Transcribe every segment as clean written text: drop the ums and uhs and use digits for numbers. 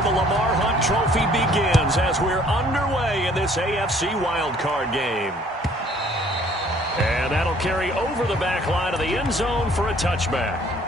for the Lamar Hunt Trophy begins as we're underway in this AFC wildcard game. And that'll carry over the back line of the end zone for a touchback.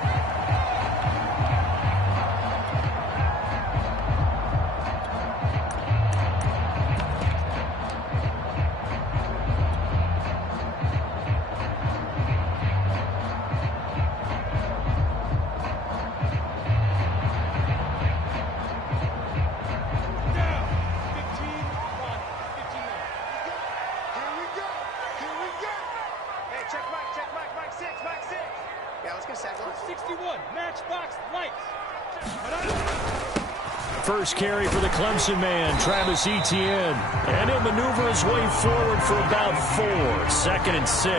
First carry for the Clemson man, Travis Etienne. And he'll maneuver his way forward for about 4. 2nd and 6.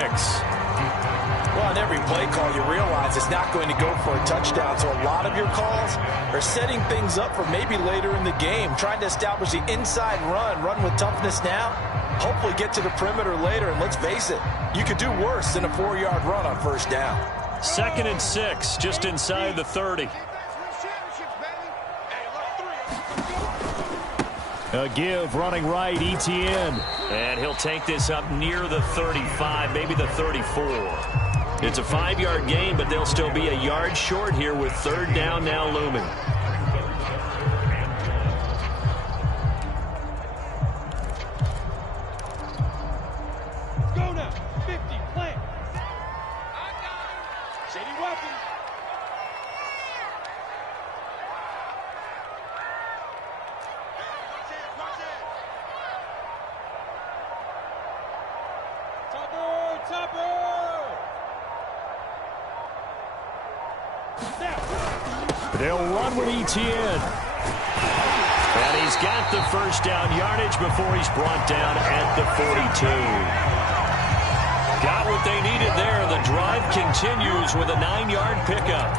Well, on every play call, you realize it's not going to go for a touchdown. So a lot of your calls are setting things up for maybe later in the game, trying to establish the inside run with toughness now, hopefully get to the perimeter later. And let's face it, you could do worse than a 4-yard run on first down. 2nd and 6, just inside the 30. A give running right, Etienne. And he'll take this up near the 35, maybe the 34. It's a 5-yard gain, but they'll still be a yard short here with 3rd down now looming. Go now, 50, play. Shady weapon. They'll run with Etienne. And he's got the first down yardage before he's brought down at the 42. Got what they needed there. The drive continues with a 9-yard pickup.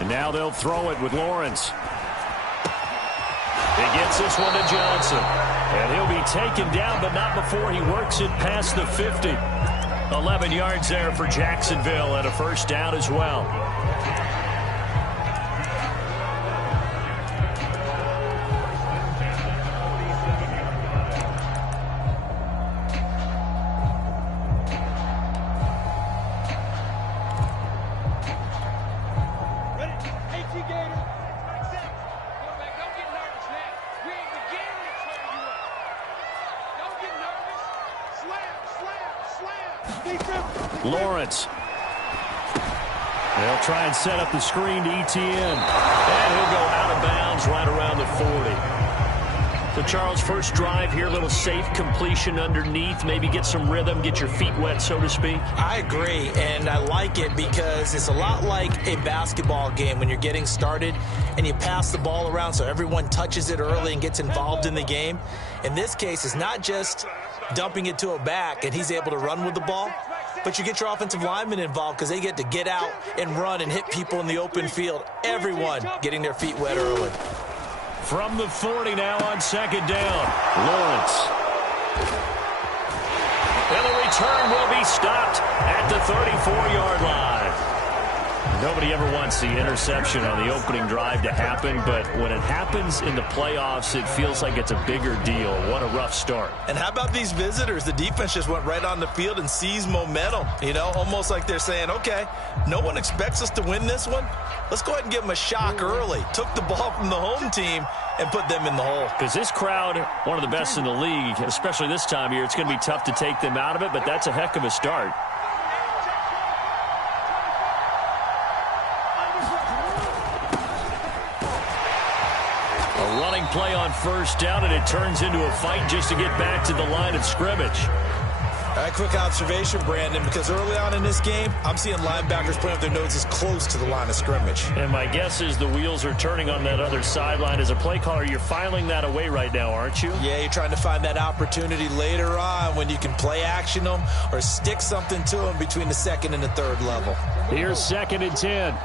And now they'll throw it with Lawrence. He gets this one to Johnson. And he'll be taken down, but not before he works it past the 50. 11 yards there for Jacksonville and a first down as well. Lawrence. They'll try and set up the screen to Etienne. And he'll go out of bounds right around the 40. So, Charles, first drive here, a little safe completion underneath. Maybe get some rhythm, get your feet wet, so to speak. I agree, and I like it because it's a lot like a basketball game when you're getting started and you pass the ball around so everyone touches it early and gets involved in the game. In this case, it's not just dumping it to a back and he's able to run with the ball, but you get your offensive linemen involved because they get to get out and run and hit people in the open field. Everyone getting their feet wet early. From the 40 now on 2nd down, Lawrence. And the return will be stopped at the 34-yard line. Nobody ever wants the interception on the opening drive to happen, but when it happens in the playoffs, it feels like it's a bigger deal. What a rough start. And how about these visitors? The defense just went right on the field and seized momentum, you know, almost like they're saying, okay, no one expects us to win this one. Let's go ahead and give them a shock early. Took the ball from the home team and put them in the hole. Because this crowd, one of the best in the league, especially this time of year, it's going to be tough to take them out of it, but that's a heck of a start. A running play on first down, and it turns into a fight just to get back to the line of scrimmage. All right, quick observation, Brandon, because early on in this game, I'm seeing linebackers playing with their noses close to the line of scrimmage. And my guess is the wheels are turning on that other sideline. As a play caller, you're filing that away right now, aren't you? Yeah, you're trying to find that opportunity later on when you can play action them or stick something to them between the second and the third level. Here's 2nd and 10.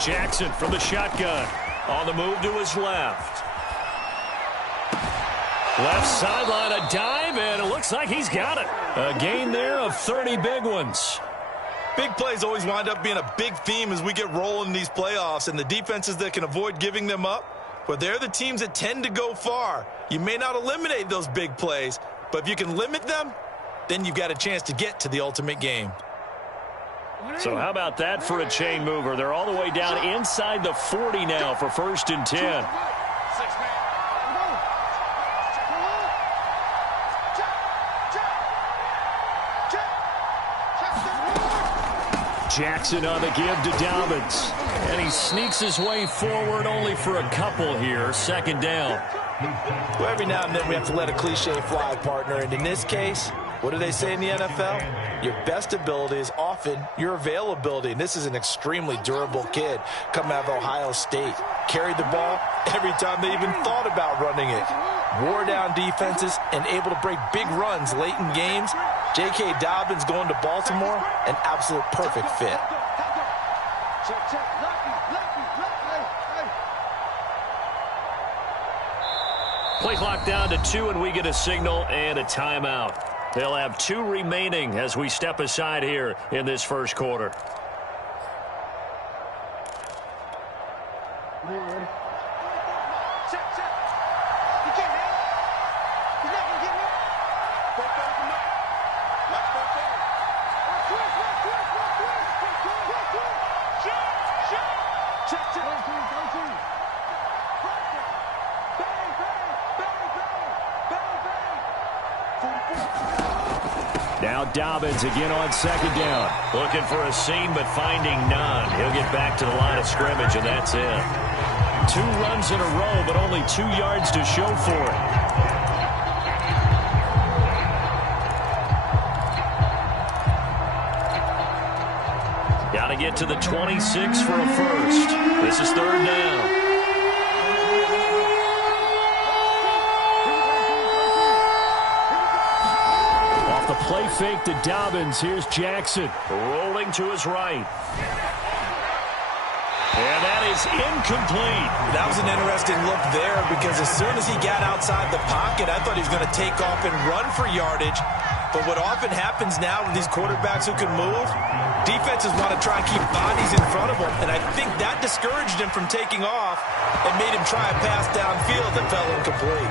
Jackson from the shotgun. On the move to his left. Left sideline, a dive, and it looks like he's got it. A gain there of 30 big ones. Big plays always wind up being a big theme as we get rolling in these playoffs, and the defenses that can avoid giving them up, well, they're the teams that tend to go far. You may not eliminate those big plays, but if you can limit them, then you've got a chance to get to the ultimate game. So how about that for a chain mover? They're all the way down inside the 40 now for 1st and 10. Jackson on the give to Dobbins. And he sneaks his way forward only for a couple here. 2nd down. Well, every now and then we have to let a cliche fly, partner. And in this case, what do they say in the NFL? Your best ability is often your availability. And this is an extremely durable kid coming out of Ohio State. Carried the ball every time they even thought about running it. Wore down defenses and able to break big runs late in games. J.K. Dobbins going to Baltimore, an absolute perfect fit. Play clock down to 2, and we get a signal and a timeout. They'll have 2 remaining as we step aside here in this first quarter. Now Dobbins again on 2nd down. Looking for a seam, but finding none. He'll get back to the line of scrimmage, and that's it. 2 runs in a row, but only 2 yards to show for it. Got to get to the 26 for a first. This is 3rd down. The play fake to Dobbins. Here's Jackson rolling to his right. And that is incomplete. That was an interesting look there because as soon as he got outside the pocket, I thought he was going to take off and run for yardage. But what often happens now with these quarterbacks who can move, defenses want to try and keep bodies in front of them. And I think that discouraged him from taking off and made him try a pass downfield that fell incomplete.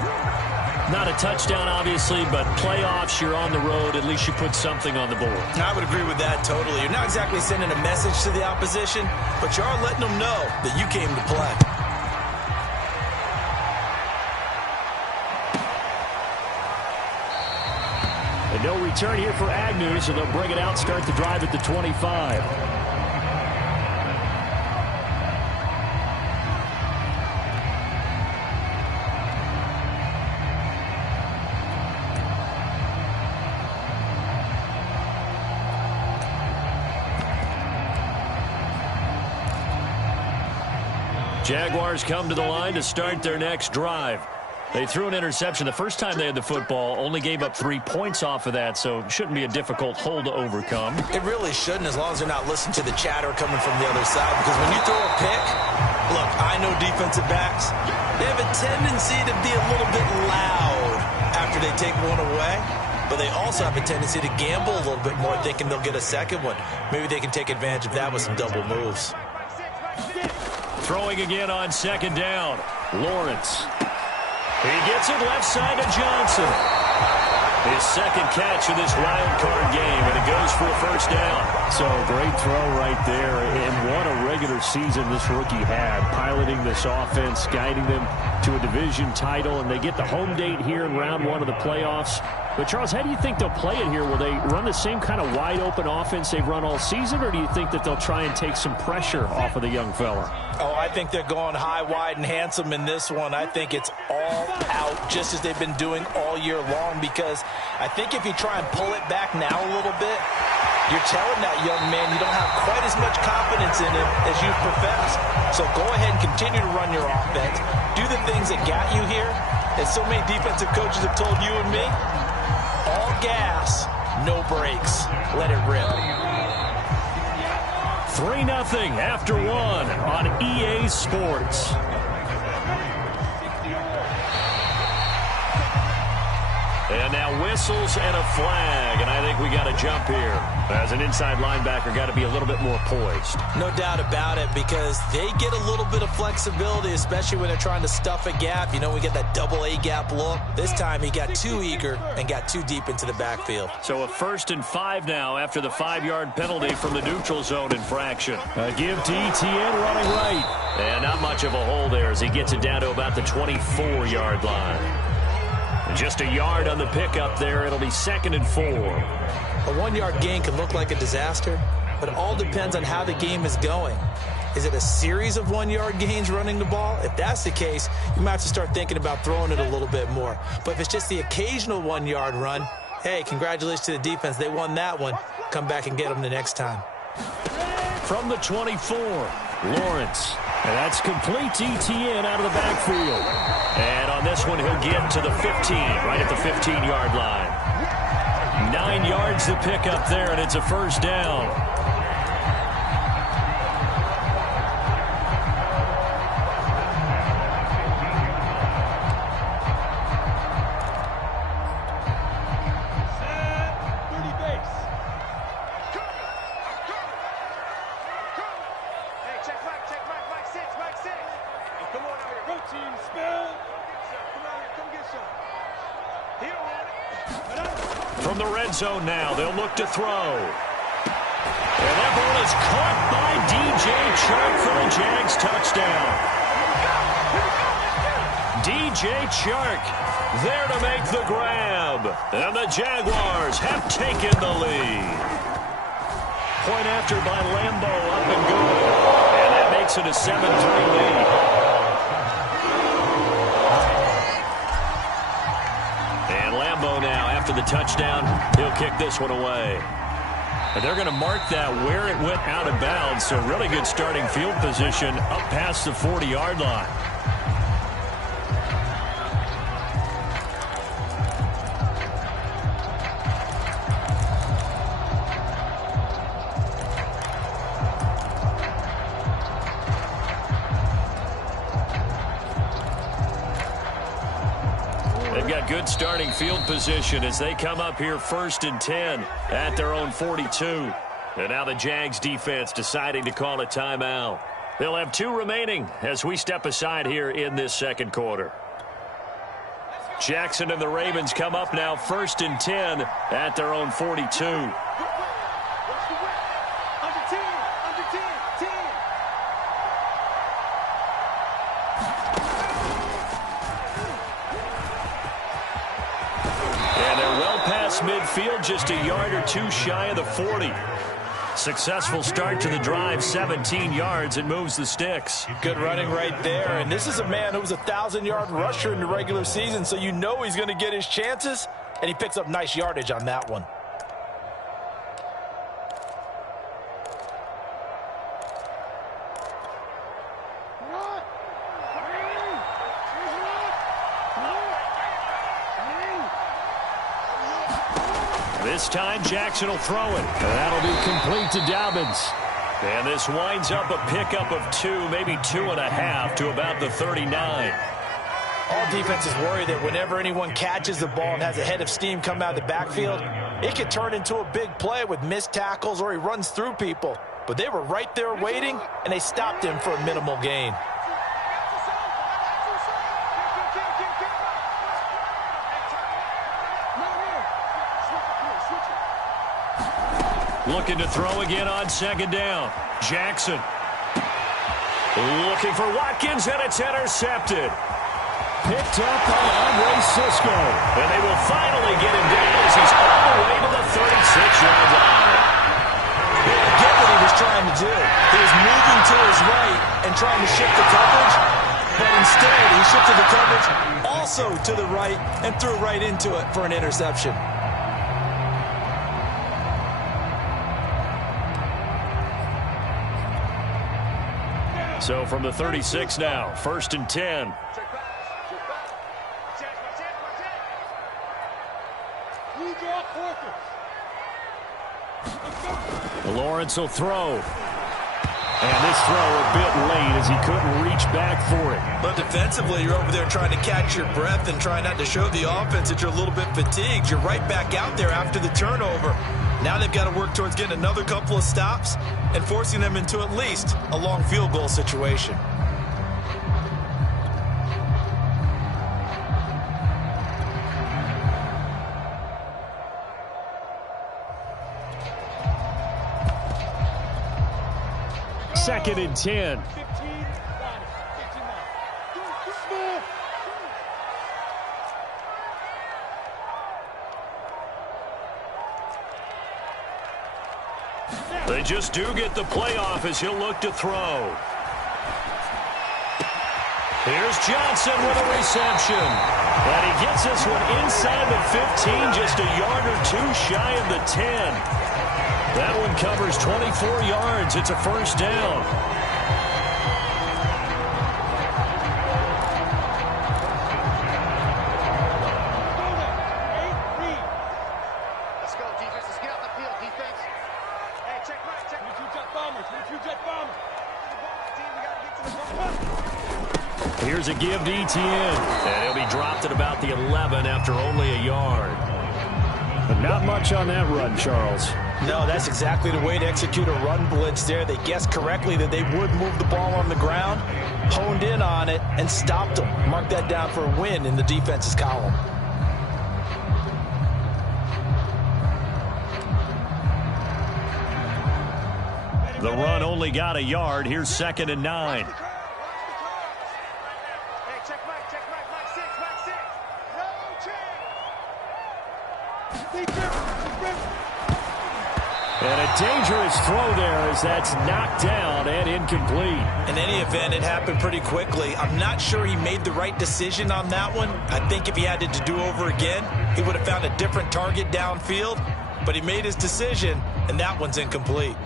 Not a touchdown, obviously, but playoffs, you're on the road. At least you put something on the board. I would agree with that totally. You're not exactly sending a message to the opposition, but you are letting them know that you came to play. And no return here for Agnew, so they'll bring it out, start the drive at the 25. Jaguars come to the line to start their next drive. They threw an interception the first time they had the football, only gave up 3 points off of that, so it shouldn't be a difficult hole to overcome. It really shouldn't, as long as they're not listening to the chatter coming from the other side, because when you throw a pick, look, I know defensive backs, they have a tendency to be a little bit loud after they take one away, but they also have a tendency to gamble a little bit more, thinking they'll get a second one. Maybe they can take advantage of that with some double moves. Throwing again on 2nd down. Lawrence. He gets it left side to Johnson. His second catch of this wild card game, and it goes for a first down. So great throw right there, and what a regular season this rookie had, piloting this offense, guiding them to a division title, and they get the home date here in round one of the playoffs. But, Charles, how do you think they'll play it here? Will they run the same kind of wide-open offense they've run all season, or do you think that they'll try and take some pressure off of the young fella? Oh, I think they're going high, wide, and handsome in this one. I think it's all out, just as they've been doing all year long, because I think if you try and pull it back now a little bit, you're telling that young man you don't have quite as much confidence in him as you've professed. So go ahead and continue to run your offense. Do the things that got you here. As so many defensive coaches have told you and me, all gas, no brakes. Let it rip. 3-0 after one on EA Sports. And now whistles and a flag, and I think we got to jump here. As an inside linebacker, got to be a little bit more poised. No doubt about it, because they get a little bit of flexibility, especially when they're trying to stuff a gap. You know, we get that double A gap look. This time he got too eager and got too deep into the backfield. So a 1st and 5 now after the 5-yard penalty from the neutral zone infraction. A give to ETN running right. And not much of a hole there as he gets it down to about the 24-yard line. Just a yard on the pickup there. It'll be 2nd and 4. A 1-yard gain can look like a disaster, but it all depends on how the game is going. Is it a series of 1-yard gains running the ball? If that's the case, you might have to start thinking about throwing it a little bit more. But if it's just the occasional 1-yard run, hey, congratulations to the defense. They won that one. Come back and get them the next time. From the 24, Lawrence. And that's complete to ETN out of the backfield. And on this one, he'll get to the 15, right at the 15-yard line. 9 yards to pick up there, and it's a first down. From the red zone now, they'll look to throw. And that ball is caught by DJ Chark for the Jags touchdown. DJ Chark there to make the grab. And the Jaguars have taken the lead. Point after by Lambo, up and good. And that makes it a 7-3 lead. Now, after the touchdown, he'll kick this one away. And they're going to mark that where it went out of bounds, so really good starting field position up past the 40-yard line. Good starting field position as they come up here 1st and 10 at their own 42. And now the Jags defense deciding to call a timeout. They'll have 2 remaining as we step aside here in this second quarter. Jackson and the Ravens come up now 1st and 10 at their own 42. Midfield just a yard or 2 shy of the 40. Successful start to the drive, 17 yards, and moves the sticks. Good running right there, and this is a man who was a 1,000-yard rusher in the regular season, so you know he's going to get his chances, and he picks up nice yardage on that one. This time, Jackson will throw it. And that'll be complete to Dobbins. And this winds up a pickup of 2, maybe 2.5 to about the 39. All defenses worry that whenever anyone catches the ball and has a head of steam come out of the backfield, it could turn into a big play with missed tackles or he runs through people. But they were right there waiting, and they stopped him for a minimal gain. Looking to throw again on second down. Jackson. Looking for Watkins, and it's intercepted. Picked up by Andre Cisco. And they will finally get him down as he's all the way to the 36-yard line. I get what he was trying to do. He was moving to his right and trying to shift the coverage, but instead he shifted the coverage also to the right and threw right into it for an interception. So from the 36 now, 1st and 10. Lawrence will throw. And this throw a bit late as he couldn't reach back for it. But defensively, you're over there trying to catch your breath and trying not to show the offense that you're a little bit fatigued. You're right back out there after the turnover. Now they've got to work towards getting another couple of stops and forcing them into at least a long field goal situation. Second and 10. They just do get the playoff as he'll look to throw. Here's Johnson with a reception. And he gets this one inside the 15, just a yard or two shy of the 10. That one covers 24 yards. It's a first down. Let's go, defense. Let's get out the field, defense. Hey, check. 22 jet bombers. 22 jet bombers. Team, we got to get to the Here's a give to Etienne. And he'll be dropped at about the 11 after only a yard. But not much on that run, Charles. No, that's exactly the way to execute a run blitz there. They guessed correctly that they would move the ball on the ground, honed in on it, and stopped them. Mark that down for a win in the defense's column. The run only got a yard. Here's 2nd and 9. Hey, check Mike 6. No change. And a dangerous throw there as that's knocked down and incomplete. In any event, it happened pretty quickly. I'm not sure he made the right decision on that one. I think if he had it to do over again, he would have found a different target downfield. But he made his decision, and that one's incomplete.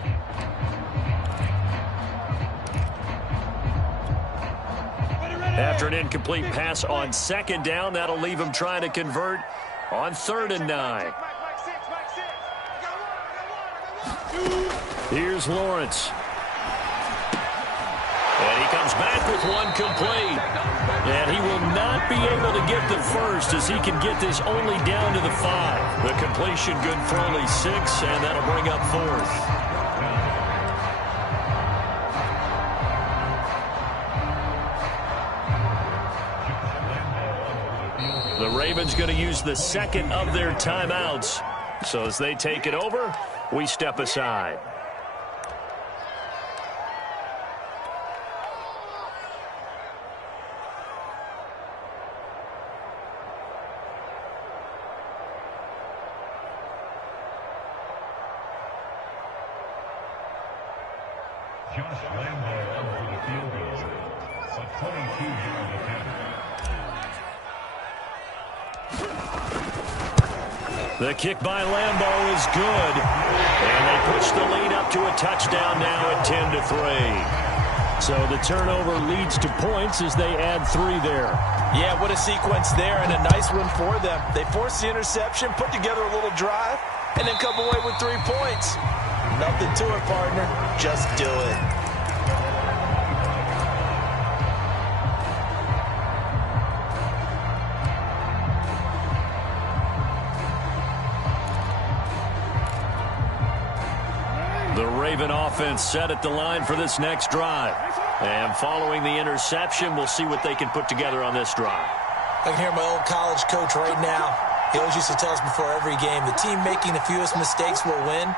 After an incomplete pass on 2nd down, that'll leave him trying to convert on 3rd and 9. Here's Lawrence. And he comes back with one complete. And he will not be able to get the first as he can get this only down to the 5. The completion good for only 6, and that'll bring up 4th. The Ravens going to use the 2nd of their timeouts. So as they take it over, we step aside. Josh Lambo for the field goal. A 22-yard attempt. The kick by Lambo is good. And they push the lead up to a touchdown now at 10-3. So the turnover leads to points as they add 3 there. Yeah, what a sequence there, and a nice one for them. They forced the interception, put together a little drive, and then come away with 3 points. Nothing to it, partner. Just do it. The Raven offense set at the line for this next drive. And following the interception, we'll see what they can put together on this drive. I can hear my old college coach right now. He always used to tell us before every game, the team making the fewest mistakes will win.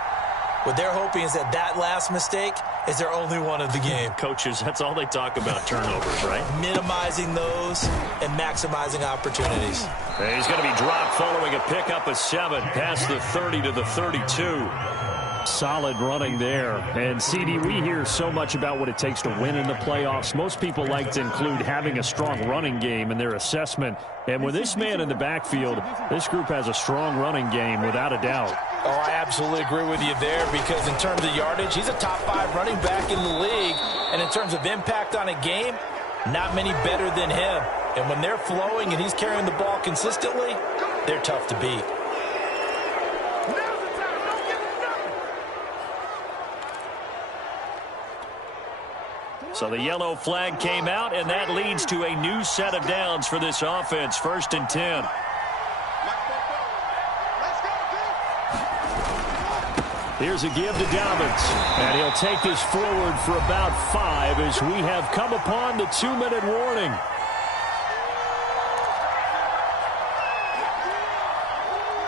What they're hoping is that that last mistake is their only one of the game. Coaches, that's all they talk about, turnovers, right? Minimizing those and maximizing opportunities. He's going to be dropped following a pickup of 7 past the 30 to the 32. Solid running there. And, CD, we hear so much about what it takes to win in the playoffs. Most people like to include having a strong running game in their assessment. And with this man in the backfield, this group has a strong running game without a doubt. Oh, I absolutely agree with you there, because in terms of yardage, he's a top 5 running back in the league. And in terms of impact on a game, not many better than him. And when they're flowing and he's carrying the ball consistently, they're tough to beat. So the yellow flag came out, and that leads to a new set of downs for this offense. 1st and 10. Here's a give to Dobbins, and he'll take this forward for about 5 as we have come upon the 2-minute warning.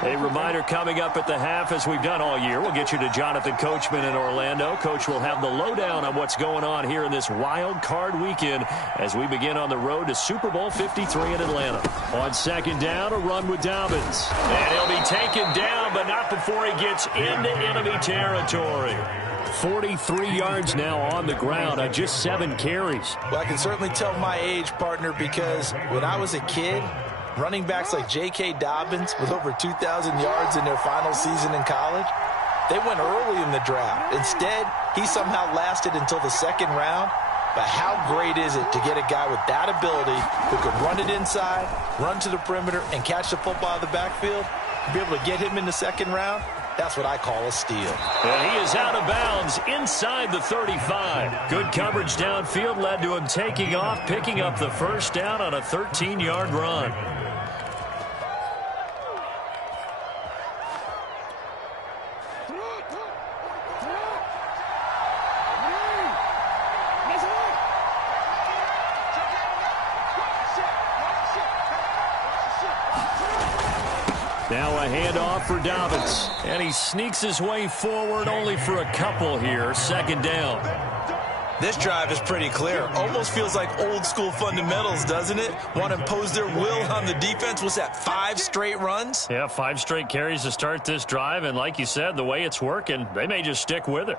A reminder coming up at the half, as we've done all year. We'll get you to Jonathan Coachman in Orlando. Coach will have the lowdown on what's going on here in this wild card weekend as we begin on the road to Super Bowl 53 in Atlanta. On 2nd down, a run with Dobbins. And he'll be taken down, but not before he gets into enemy territory. 43 yards now on the ground on just 7 carries. Well, I can certainly tell my age, partner, because when I was a kid, running backs like J.K. Dobbins with over 2,000 yards in their final season in college, they went early in the draft. Instead, he somehow lasted until the 2nd round. But how great is it to get a guy with that ability who could run it inside, run to the perimeter, and catch the football out of the backfield? To be able to get him in the 2nd round, that's what I call a steal. And he is out of bounds inside the 35. Good coverage downfield led to him taking off, picking up the 1st down on a 13-yard run. Now a handoff for Dobbins. And he sneaks his way forward only for a couple here. 2nd down. This drive is pretty clear. Almost feels like old school fundamentals, doesn't it? Want to impose their will on the defense. What's that, 5 straight runs? Yeah, 5 straight carries to start this drive. And like you said, the way it's working, they may just stick with it.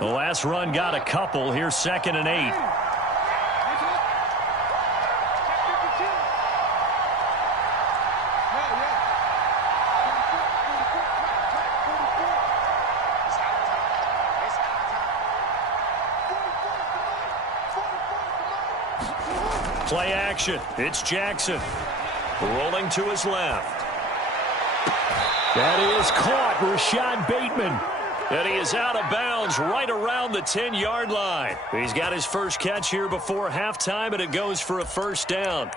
The last run got a couple. Here's 2nd and 8. Play action. It's Jackson. Rolling to his left. That is caught. Rashad Bateman. And he is out of bounds right around the 10-yard line. He's got his first catch here before halftime, and it goes for a 1st down.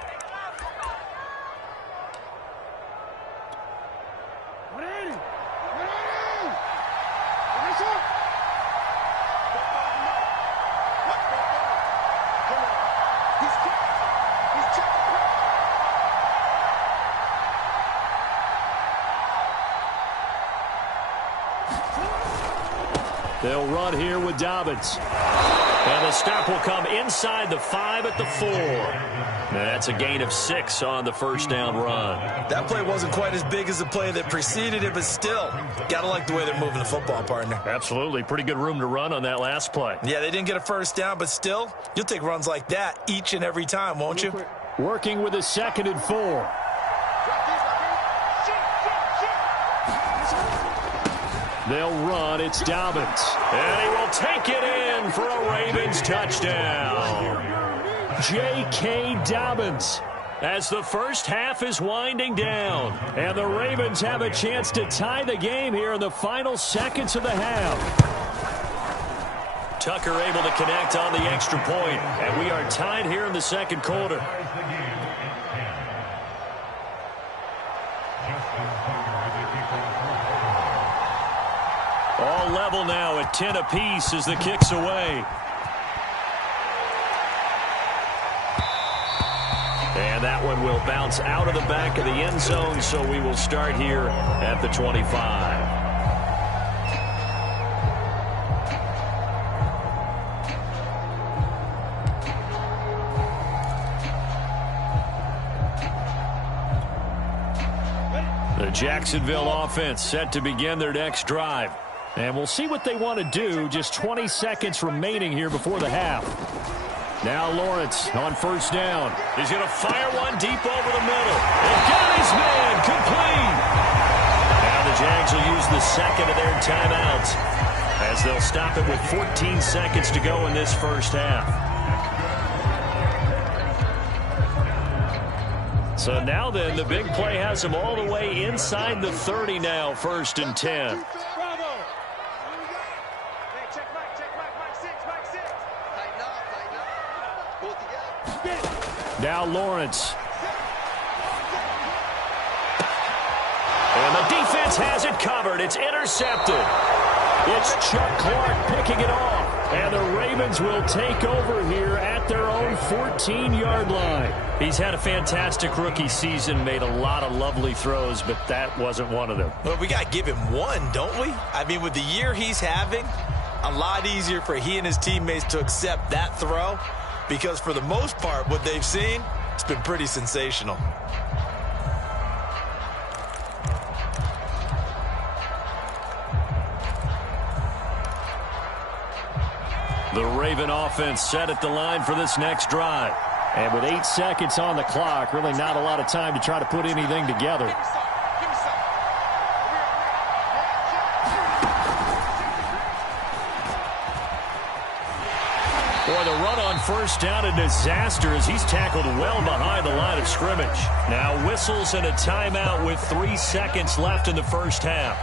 They'll run here with Dobbins. And the stop will come inside the 5 at the 4. And that's a gain of 6 on the 1st down run. That play wasn't quite as big as the play that preceded it, but still, gotta like the way they're moving the football, partner. Absolutely. Pretty good room to run on that last play. Yeah, they didn't get a 1st down, but still, you'll take runs like that each and every time, won't you? Working with a 2nd and 4. They'll run. It's Dobbins. And he will take it in for a Ravens touchdown. J.K. Dobbins. As the first half is winding down. And the Ravens have a chance to tie the game here in the final seconds of the half. Tucker able to connect on the extra point. And we are tied here in the 2nd quarter. All level now at 10 apiece as the kick's away. And that one will bounce out of the back of the end zone, so we will start here at the 25. The Jacksonville offense set to begin their next drive. And we'll see what they want to do. Just 20 seconds remaining here before the half. Now Lawrence on first down. He's going to fire one deep over the middle. And got his man complete. Now the Jags will use the second of their timeouts as they'll stop it with 14 seconds to go in this first half. So now then, the big play has them all the way inside the 30 now, 1st and 10. Bravo. Hey, check Mike 6. Tighten up. Pull it together. Now Lawrence. And the defense has it covered. It's intercepted. It's Chuck Clark picking it off. And the Ravens will take over here at their own 14-yard line. He's had a fantastic rookie season, made a lot of lovely throws, but that wasn't one of them. Well, we got to give him one, don't we? I mean, with the year he's having, a lot easier for he and his teammates to accept that throw because for the most part, what they've seen, it's been pretty sensational. The Raven offense set at the line for this next drive. And with 8 seconds on the clock, really not a lot of time to try to put anything together. Boy, the run on first down, a disaster as he's tackled well behind the line of scrimmage. Now whistles and a timeout with 3 seconds left in the first half.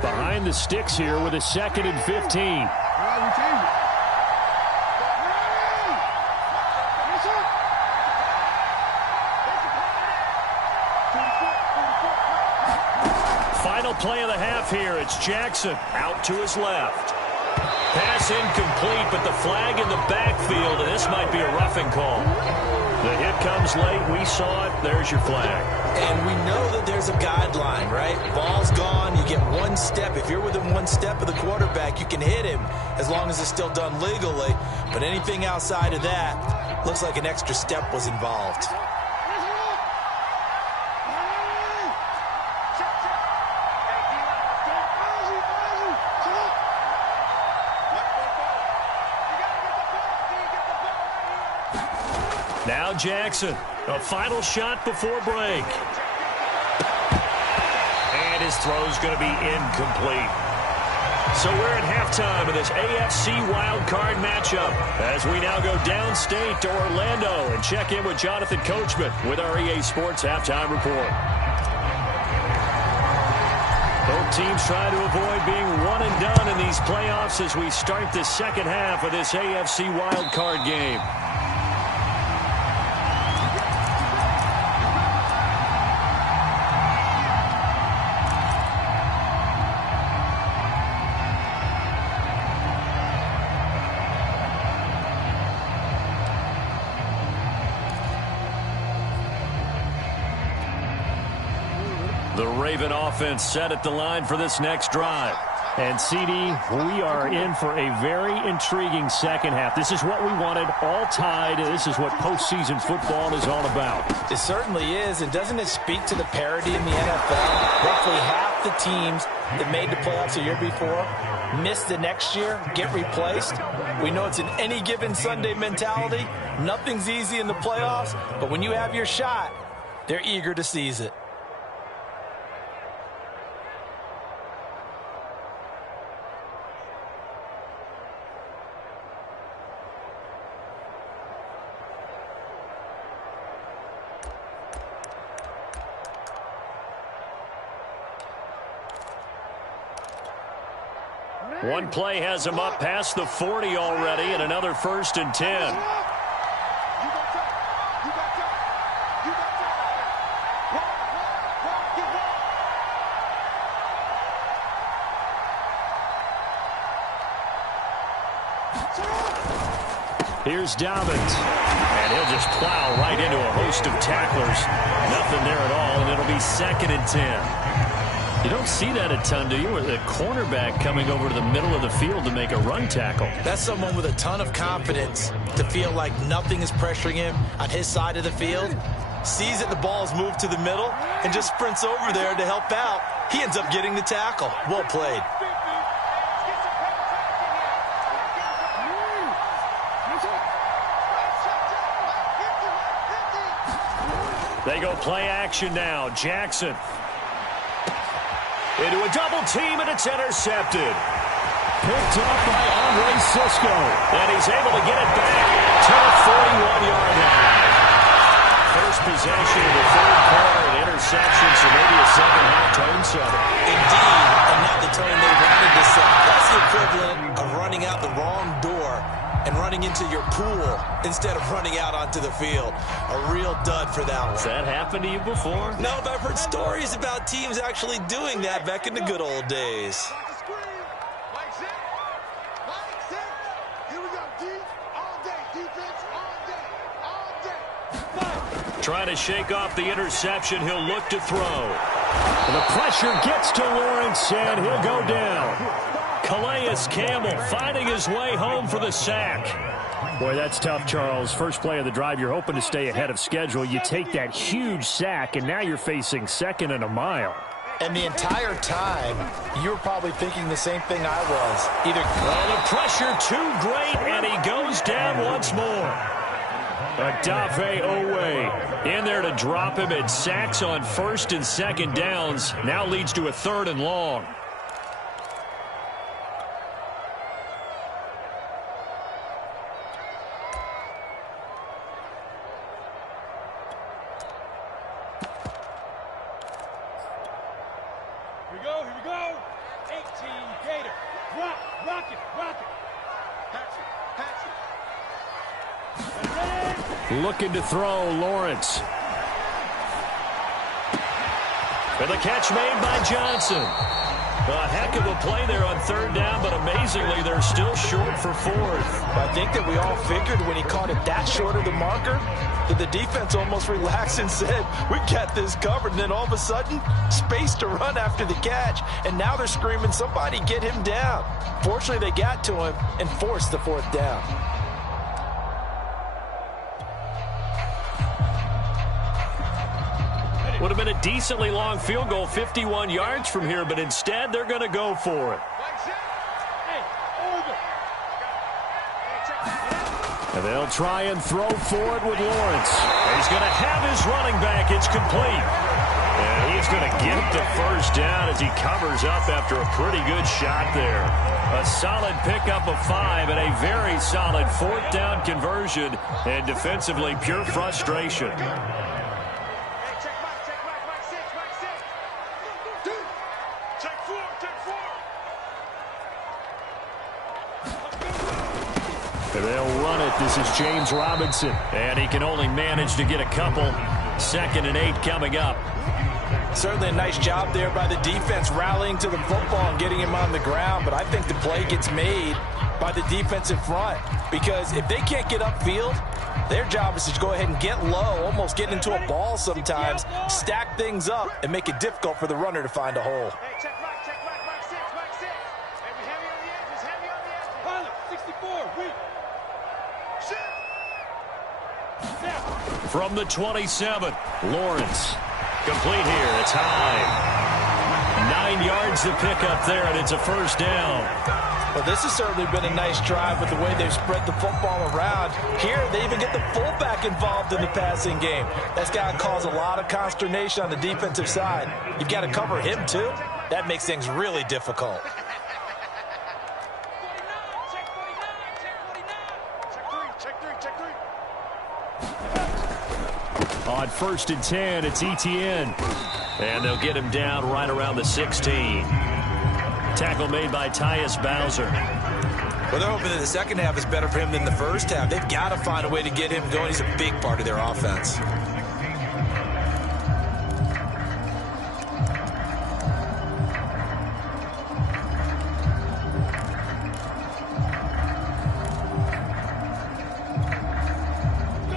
Behind the sticks here with a 2nd and 15. Final play of the half here. It's Jackson out to his left. Pass incomplete, but the flag in the backfield, and this might be a roughing call. The hit comes late. We saw it. There's your flag. And we know that there's a guideline, right? Ball's gone. You get 1 step. If you're within 1 step of the quarterback, you can hit him as long as it's still done legally. But anything outside of that, looks like an extra step was involved. Now Jackson, a final shot before break. And his throw's going to be incomplete. So we're at halftime of this AFC wildcard matchup as we now go downstate to Orlando and check in with Jonathan Coachman with our EA Sports Halftime Report. Both teams trying to avoid being one and done in these playoffs as we start the second half of this AFC wildcard game. The Raven offense set at the line for this next drive. And, CD, we are in for a very intriguing second half. This is what we wanted, all tied. This is what postseason football is all about. It certainly is, and doesn't it speak to the parity in the NFL? Roughly half the teams that made the playoffs a year before miss the next year, get replaced. We know it's an any given Sunday mentality. Nothing's easy in the playoffs, but when you have your shot, they're eager to seize it. One play has him up past the 40 already, and another 1st and 10. Here's Dobbins. And he'll just plow right into a host of tacklers. Nothing there at all, and it'll be 2nd and 10. You don't see that a ton, do you? With a cornerback coming over to the middle of the field to make a run tackle. That's someone with a ton of confidence to feel like nothing is pressuring him on his side of the field. Sees that the ball is moved to the middle and just sprints over there to help out. He ends up getting the tackle. Well played. They go play action now. Jackson. Into a double team, and it's intercepted. Picked up by Andre Cisco. And he's able to get it back to the 41-yard line. First possession of the 3rd quarter, an interception, so maybe a second-half tone setter. Indeed, and not the tone they wanted to set. That's the equivalent of running out the wrong door and running into your pool instead of running out onto the field. A real dud for that one. Has that happened to you before? No, but I've heard stories about teams actually doing that back in the good old days. Trying to shake off the interception. He'll look to throw. And the pressure gets to Lawrence, and he'll go down. Calais Campbell finding his way home for the sack. Boy, that's tough, Charles. First play of the drive, you're hoping to stay ahead of schedule. You take that huge sack, and now you're facing 2nd and a mile. And the entire time, you were probably thinking the same thing I was. Well, the pressure too great, and he goes down once more. Adafe Owe in there to drop him, and sacks on 1st and 2nd downs. Now leads to a 3rd and long. Here we go. 18 Gator. Rock it. Patch it. Looking to throw, Lawrence. And the catch made by Johnson. A heck of a play there on 3rd down, but amazingly, they're still short for 4th. I think that we all figured when he caught it that short of the marker, that the defense almost relaxed and said, we got this covered. And then all of a sudden, space to run after the catch. And now they're screaming, somebody get him down. Fortunately, they got to him and forced the 4th down. Would have been a decently long field goal, 51 yards from here, but instead they're going to go for it. And they'll try and throw for it with Lawrence. He's going to have his running back. It's complete. And he's going to get the 1st down as he covers up after a pretty good shot there. A solid pickup of 5 and a very solid 4th down conversion. And defensively, pure frustration. They'll run it. This is James Robinson. And he can only manage to get a couple. 2nd and 8 coming up. Certainly a nice job there by the defense rallying to the football and getting him on the ground. But I think the play gets made by the defensive front. Because if they can't get upfield, their job is to go ahead and get low, almost get into a ball sometimes, stack things up, and make it difficult for the runner to find a hole. From the 27, Lawrence. Complete here. It's high. 9 yards to pick up there, and it's a 1st down. Well, this has certainly been a nice drive with the way they've spread the football around. Here, they even get the fullback involved in the passing game. That's got to cause a lot of consternation on the defensive side. You've got to cover him, too. That makes things really difficult. On 1st and 10, it's Etienne. And they'll get him down right around the 16. Tackle made by Tyus Bowser. Well, they're hoping that the second half is better for him than the first half. They've got to find a way to get him going. He's a big part of their offense.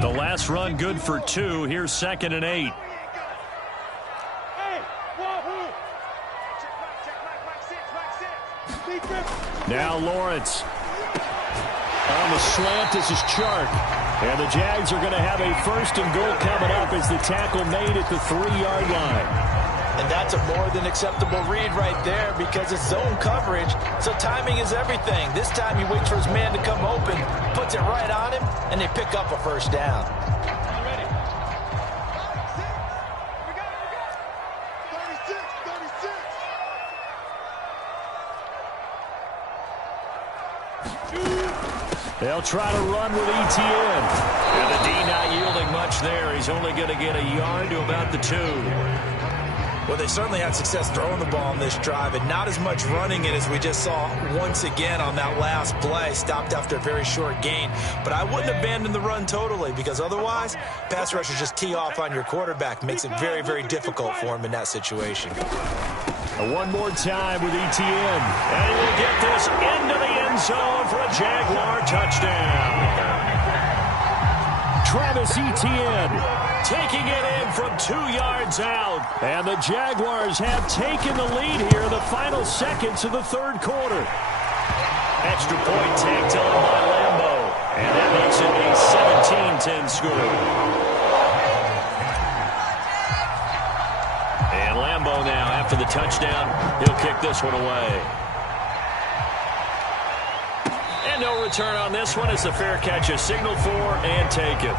The last run good for 2. Here's 2nd and 8. Now Lawrence. On the slant, this is Chark. And the Jags are going to have a 1st and goal coming up as the tackle made at the 3-yard line. And that's a more than acceptable read right there because it's zone coverage, so timing is everything. This time he waits for his man to come open, puts it right on him, and they pick up a 1st down. They'll try to run with Etienne. And the D not yielding much there. He's only going to get a yard to about the 2. Well, they certainly had success throwing the ball on this drive, and not as much running it as we just saw once again on that last play. Stopped after a very short gain. But I wouldn't abandon the run totally, because otherwise, pass rushers just tee off on your quarterback. Makes it very, very difficult for him in that situation. One more time with Etienne. And he will get this into the end zone for a Jaguar touchdown. Travis Etienne taking it in from 2 yards out. And the Jaguars have taken the lead here in the final seconds of the 3rd quarter. Extra point tacked on by Lambo. And that makes it a 17-10 score. And Lambo now, after the touchdown, he'll kick this one away. And no return on this one as the fair catch is signaled for and taken.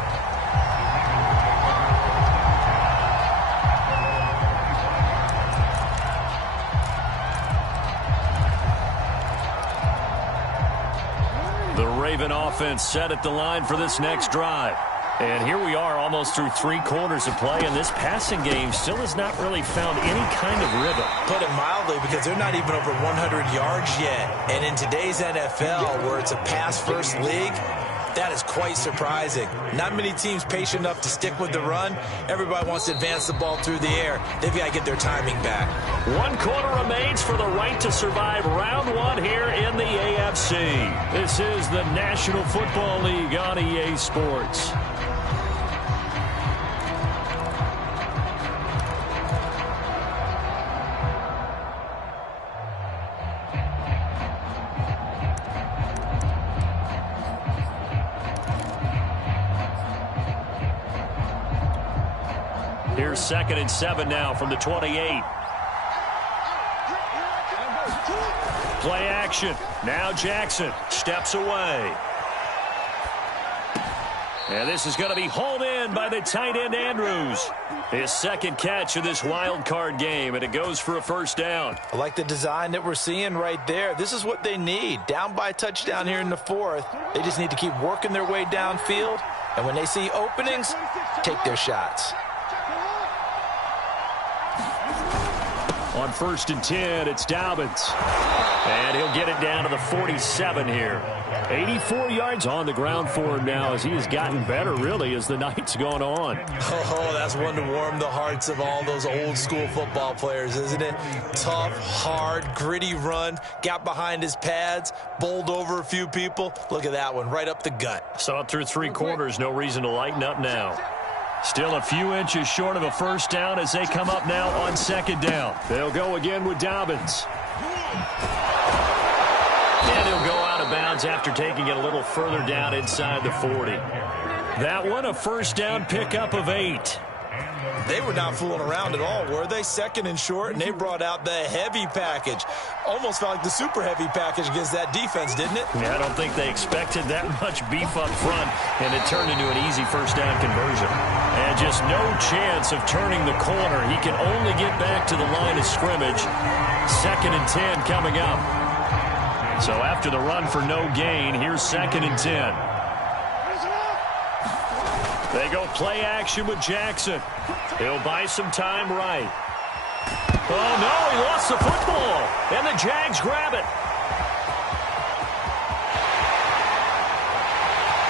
The Raven offense set at the line for this next drive. And here we are almost through 3 quarters of play, and this passing game still has not really found any kind of rhythm. Put it mildly, because they're not even over 100 yards yet. And in today's NFL, where it's a pass-first league, that is quite surprising. Not many teams patient enough to stick with the run. Everybody wants to advance the ball through the air. They've got to get their timing back. 1 quarter remains for the right to survive round 1 here in the AFC. This is the National Football League on EA Sports. Here's 2nd and 7 now from the 28. Play action. Now Jackson steps away. And this is going to be hauled in by the tight end Andrews. His 2nd catch of this wild card game, and it goes for a 1st down. I like the design that we're seeing right there. This is what they need. Down by a touchdown here in the 4th. They just need to keep working their way downfield. And when they see openings, take their shots. On 1st and 10, it's Dobbins. And he'll get it down to the 47 here. 84 yards on the ground for him now as he has gotten better, really, as the night's gone on. Oh, that's one to warm the hearts of all those old school football players, isn't it? Tough, hard, gritty run, got behind his pads, bowled over a few people. Look at that one, right up the gut. Saw it through 3 quarters, no reason to lighten up now. Still a few inches short of a 1st down as they come up now on 2nd down. They'll go again with Dobbins. And he'll go out of bounds after taking it a little further down inside the 40. That one, a 1st down pickup of 8. They were not fooling around at all, were they? 2nd and short, and they brought out the heavy package. Almost felt like the super heavy package against that defense, didn't it? Yeah, I don't think they expected that much beef up front, and it turned into an easy 1st down conversion. And just no chance of turning the corner. He can only get back to the line of scrimmage. 2nd and 10 coming up. So after the run for no gain, here's 2nd and 10. They go play action with Jackson. He'll buy some time right. Oh, no, he lost the football. And the Jags grab it.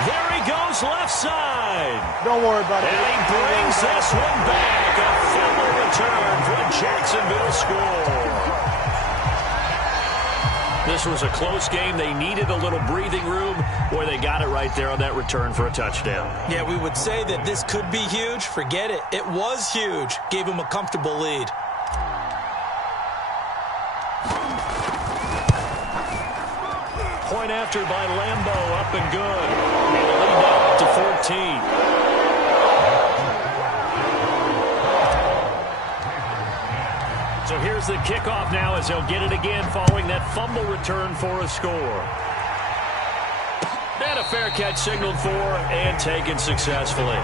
There he goes left side. Don't worry about it. And he brings this one back. A fumble return for a Jacksonville score. This was a close game. They needed a little breathing room. Boy, they got it right there on that return for a touchdown. Yeah, we would say that this could be huge. Forget it. It was huge. Gave them a comfortable lead. Point after by Lambeau, up and good. And the lead up to 14. So here's the kickoff now as they'll get it again following that fumble return for a score. And a fair catch signaled for and taken successfully.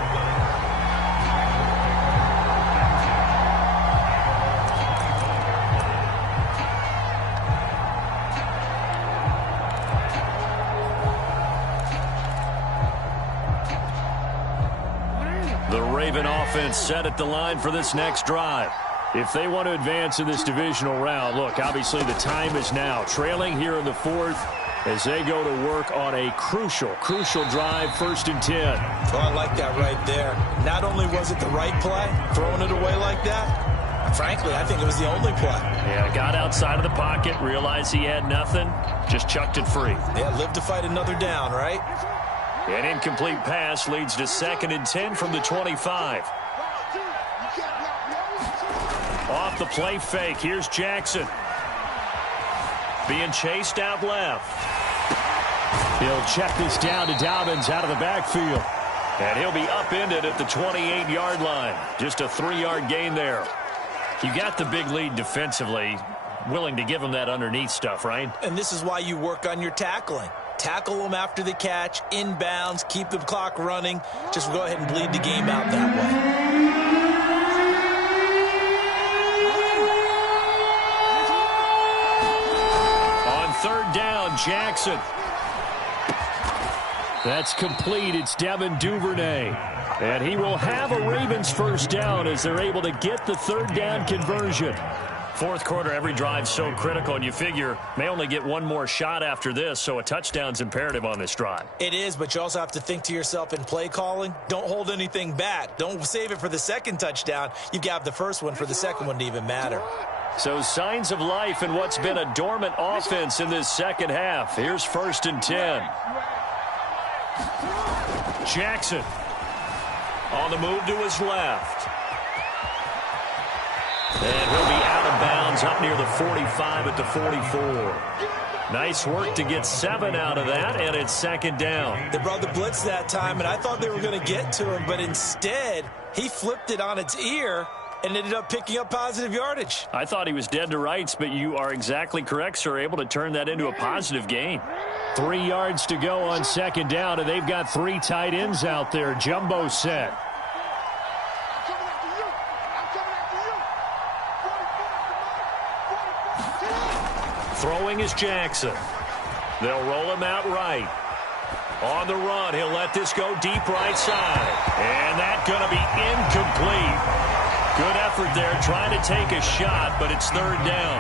The Raven offense set at the line for this next drive. If they want to advance in this divisional round, look, obviously the time is now. Trailing here in the fourth as they go to work on a crucial drive, 1st and 10. Oh, I like that right there. Not only was it the right play, throwing it away like that, frankly, I think it was the only play. Yeah, got outside of the pocket, realized he had nothing, just chucked it free. Yeah, live to fight another down, right? An incomplete pass leads to 2nd and 10 from the 25. Off the play fake. Here's Jackson. Being chased out left. He'll check this down to Dobbins out of the backfield. And he'll be upended at the 28-yard line. Just a 3-yard gain there. You got the big lead defensively. Willing to give him that underneath stuff, right? And this is why you work on your tackling. Tackle them after the catch, inbounds, keep the clock running. Just go ahead and bleed the game out that way. Third down, Jackson. That's complete. It's Devin Duvernay. And he will have a Ravens first down as they're able to get the 3rd down conversion. Fourth quarter, every drive's so critical, and you figure may only get one more shot after this, so a touchdown's imperative on this drive. It is, but you also have to think to yourself in play calling, don't hold anything back. Don't save it for the 2nd touchdown. You've got the first one for the 2nd one to even matter. So signs of life in what's been a dormant offense in this 2nd half. Here's 1st and 10. Jackson on the move to his left. And he'll be out of bounds up near the 45 at the 44. Nice work to get 7 out of that, and it's 2nd down. They brought the blitz that time, and I thought they were going to get to him, but instead he flipped it on its ear and ended up picking up positive yardage. I thought he was dead to rights, but you are exactly correct, sir. Able to turn that into a positive gain. 3 yards to go on 2nd down, and they've got 3 tight ends out there. Jumbo set. Throwing is Jackson. They'll roll him out right. On the run, he'll let this go deep right side. And that's going to be incomplete. Good effort there, trying to take a shot, but it's 3rd down.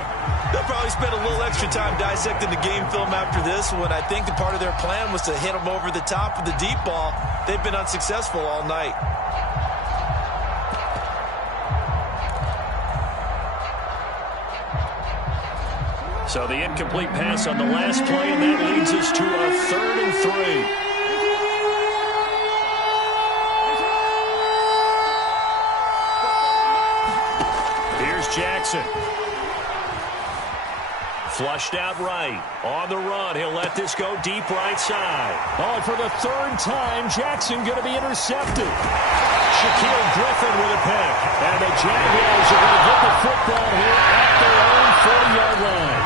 They'll probably spend a little extra time dissecting the game film after this one. I think the part of their plan was to hit them over the top of the deep ball. They've been unsuccessful all night. So the incomplete pass on the last play, and that leads us to a 3rd and 3. Jackson. Flushed out right. On the run, he'll let this go deep right side. Oh, for the 3rd time, Jackson going to be intercepted. Shaquille Griffin with a pick. And the Jaguars are going to get the football here at their own 40-yard line.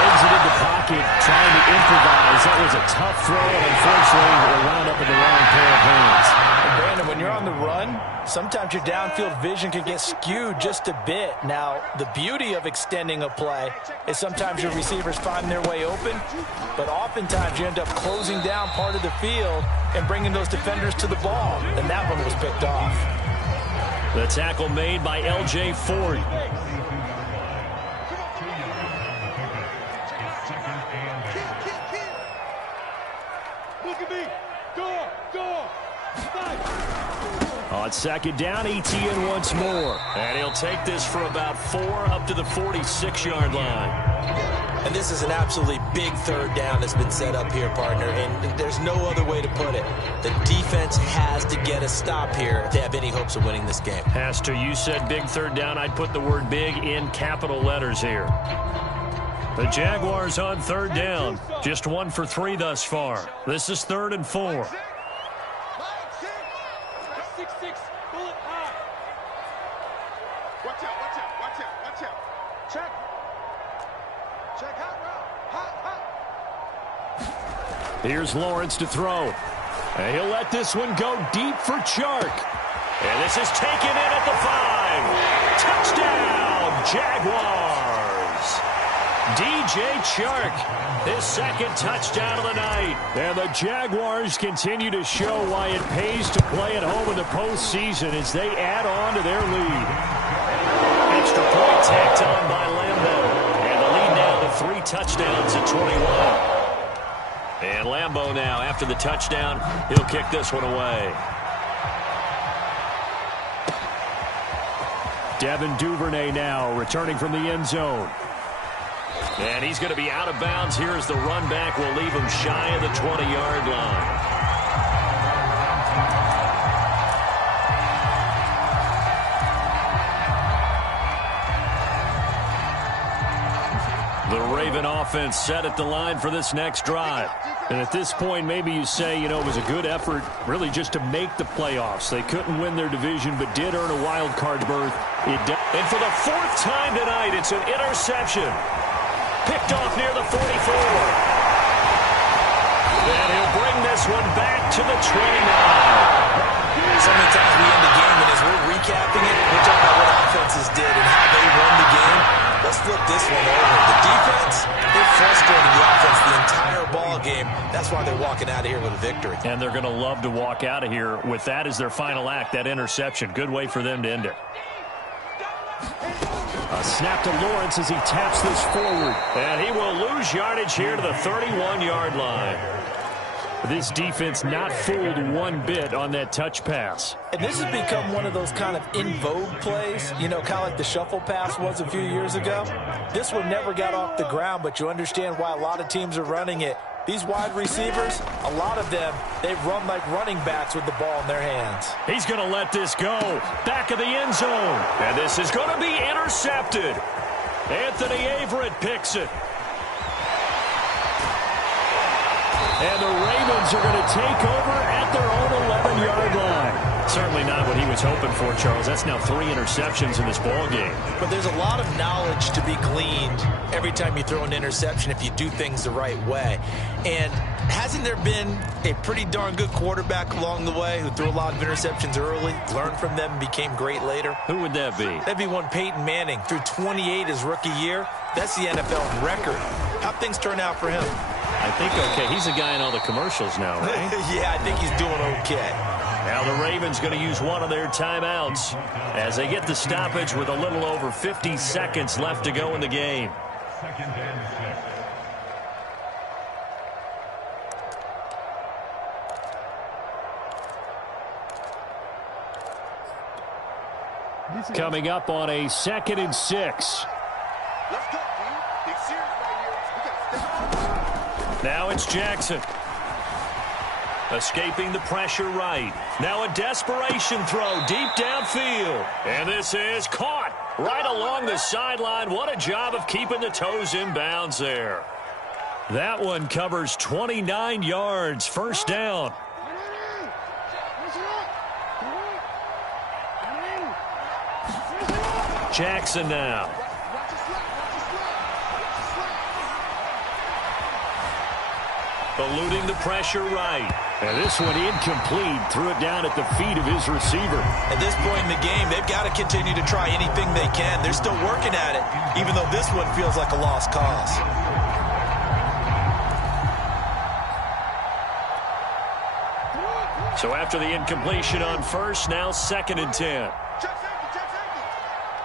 Exited the pocket, trying to improvise. That was a tough throw, and unfortunately, it wound up in the wrong pair of hands. And Brandon, when you're on the run, sometimes your downfield vision can get skewed just a bit. Now, the beauty of extending a play is sometimes your receivers find their way open, but oftentimes you end up closing down part of the field and bringing those defenders to the ball, and that one was picked off. The tackle made by L.J. Ford. On 2nd down, Etienne once more. And he'll take this for about 4 up to the 46-yard line. And this is an absolutely big third down that's been set up here, partner, and there's no other way to put it. The defense has to get a stop here if they have any hopes of winning this game. Has to. You said big third down. I'd put the word big in capital letters here. The Jaguars on third down. Just 1 for 3 thus far. This is 3rd and 4. 6-6, bullet high. Watch out, watch out, watch out, watch out. Check. Check hot route. Hot. Here's Lawrence to throw. And he'll let this one go deep for Chark. And this is taken in at the 5. Touchdown, Jaguars. DJ Chark, his 2nd touchdown of the night. And the Jaguars continue to show why it pays to play at home in the postseason as they add on to their lead. Extra point tacked on by Lambeau. And the lead now to 3 touchdowns at 21. And Lambeau now, after the touchdown, he'll kick this one away. Devin Duvernay now returning from the end zone. And he's going to be out of bounds. Here's the run back. Will leave him shy of the 20-yard line. The Raven offense set at the line for this next drive. And at this point, maybe you say, you know, it was a good effort really just to make the playoffs. They couldn't win their division, but did earn a wild card berth. And for the 4th time tonight, it's an interception. Picked off near the 44. And he'll bring this one back to the 29. So many times we end the game, and as we're recapping it, we're talking about what offenses did and how they won the game. Let's flip this one over. The defense, they're frustrating the offense the entire ball game. That's why they're walking out of here with a victory. And they're going to love to walk out of here with that as their final act, that interception. Good way for them to end it. A snap to Lawrence as he taps this forward. And he will lose yardage here to the 31-yard line. This defense not fooled one bit on that touch pass. And this has become one of those kind of in vogue plays, you know, kind of like the shuffle pass was a few years ago. This one never got off the ground, but you understand why a lot of teams are running it. These wide receivers, a lot of them, they run like running backs with the ball in their hands. He's going to let this go. Back of the end zone. And this is going to be intercepted. Anthony Averett picks it. And the Ravens are going to take over at their own 11-yard line. Certainly not what he was hoping for, Charles. That's now 3 interceptions in this ball game. But there's a lot of knowledge to be gleaned every time you throw an interception if you do things the right way. And hasn't there been a pretty darn good quarterback along the way who threw a lot of interceptions early, learned from them, and became great later? Who would that be? That'd be one Peyton Manning. Threw 28 his rookie year. That's the NFL record. How'd things turn out for him? I think okay. He's a guy in all the commercials now, right? Yeah, I think he's doing okay. Now the Ravens going to use one of their timeouts as they get the stoppage with a little over 50 seconds left to go in the game. 2nd and 6. Coming up on a 2nd and 6. Let's go, dude. Big series right here. We got to step up. Now it's Jackson. Escaping the pressure right. Now a desperation throw deep downfield. And this is caught right along the sideline. What a job of keeping the toes in bounds there. That one covers 29 yards. 1st down. Jackson now. Eluding the pressure right. And this one incomplete. Threw it down at the feet of his receiver. At this point in the game, they've got to continue to try anything they can. They're still working at it, even though this one feels like a lost cause. So after the incompletion on 1st, now 2nd and 10. Check safety, check safety.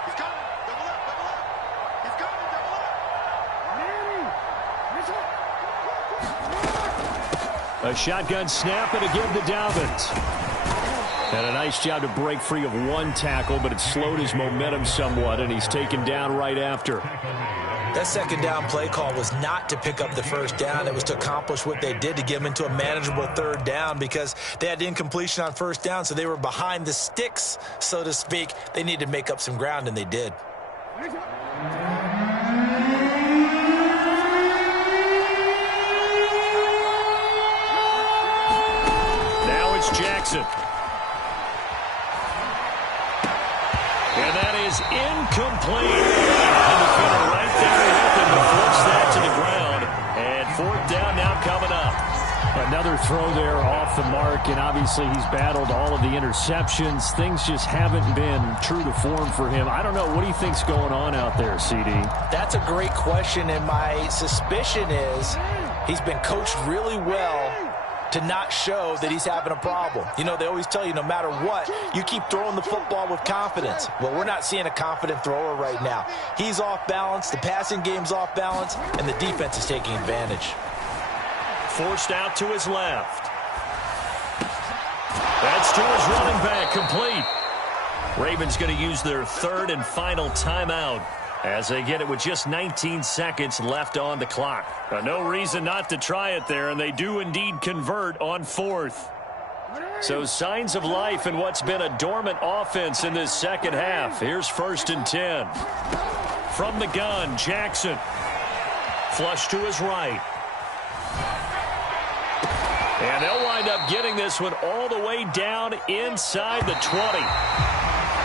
He's coming. Double up, double up. He's coming, double up. A shotgun snap and again to Dobbins. And a nice job to break free of one tackle, but it slowed his momentum somewhat, and he's taken down right after. That second down play call was not to pick up the first down. It was to accomplish what they did to get them into a manageable third down because they had incompletion on first down, so they were behind the sticks, so to speak. They needed to make up some ground, and they did. Now it's Jackson. And that is incomplete. And the defender right there with him to force that to the ground. And fourth down now coming up. Another throw there off the mark, and obviously he's battled all of the interceptions. Things just haven't been true to form for him. I don't know. What do you think's going on out there, CD? That's a great question, and my suspicion is he's been coached really well to not show that he's having a problem. You know, they always tell you no matter what, you keep throwing the football with confidence. Well, we're not seeing a confident thrower right now. He's off balance, the passing game's off balance, and the defense is taking advantage. Forced out to his left. That's to his running back, complete. Ravens going to use their third and final timeout as they get it with just 19 seconds left on the clock. No reason not to try it there, and they do indeed convert on fourth. So signs of life in what's been a dormant offense in this second half. Here's 1st and 10. From the gun, Jackson. Flush to his right. And they'll wind up getting this one all the way down inside the 20.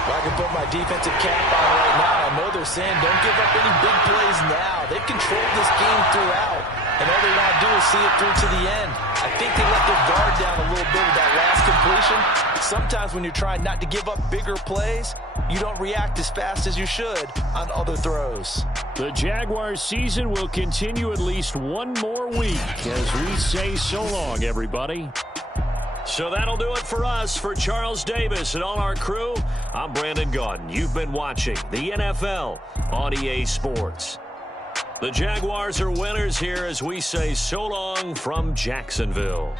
Well, I can put my defensive cap on right now. I know they're saying don't give up any big plays now. They've controlled this game throughout, and all they want to do is see it through to the end. I think they let their guard down a little bit with that last completion. Sometimes when you're trying not to give up bigger plays, you don't react as fast as you should on other throws. The Jaguars season will continue at least one more week as we say so long, everybody. So that'll do it for us. For Charles Davis and all our crew, I'm Brandon Gaudin. You've been watching the NFL on EA Sports. The Jaguars are winners here as we say so long from Jacksonville.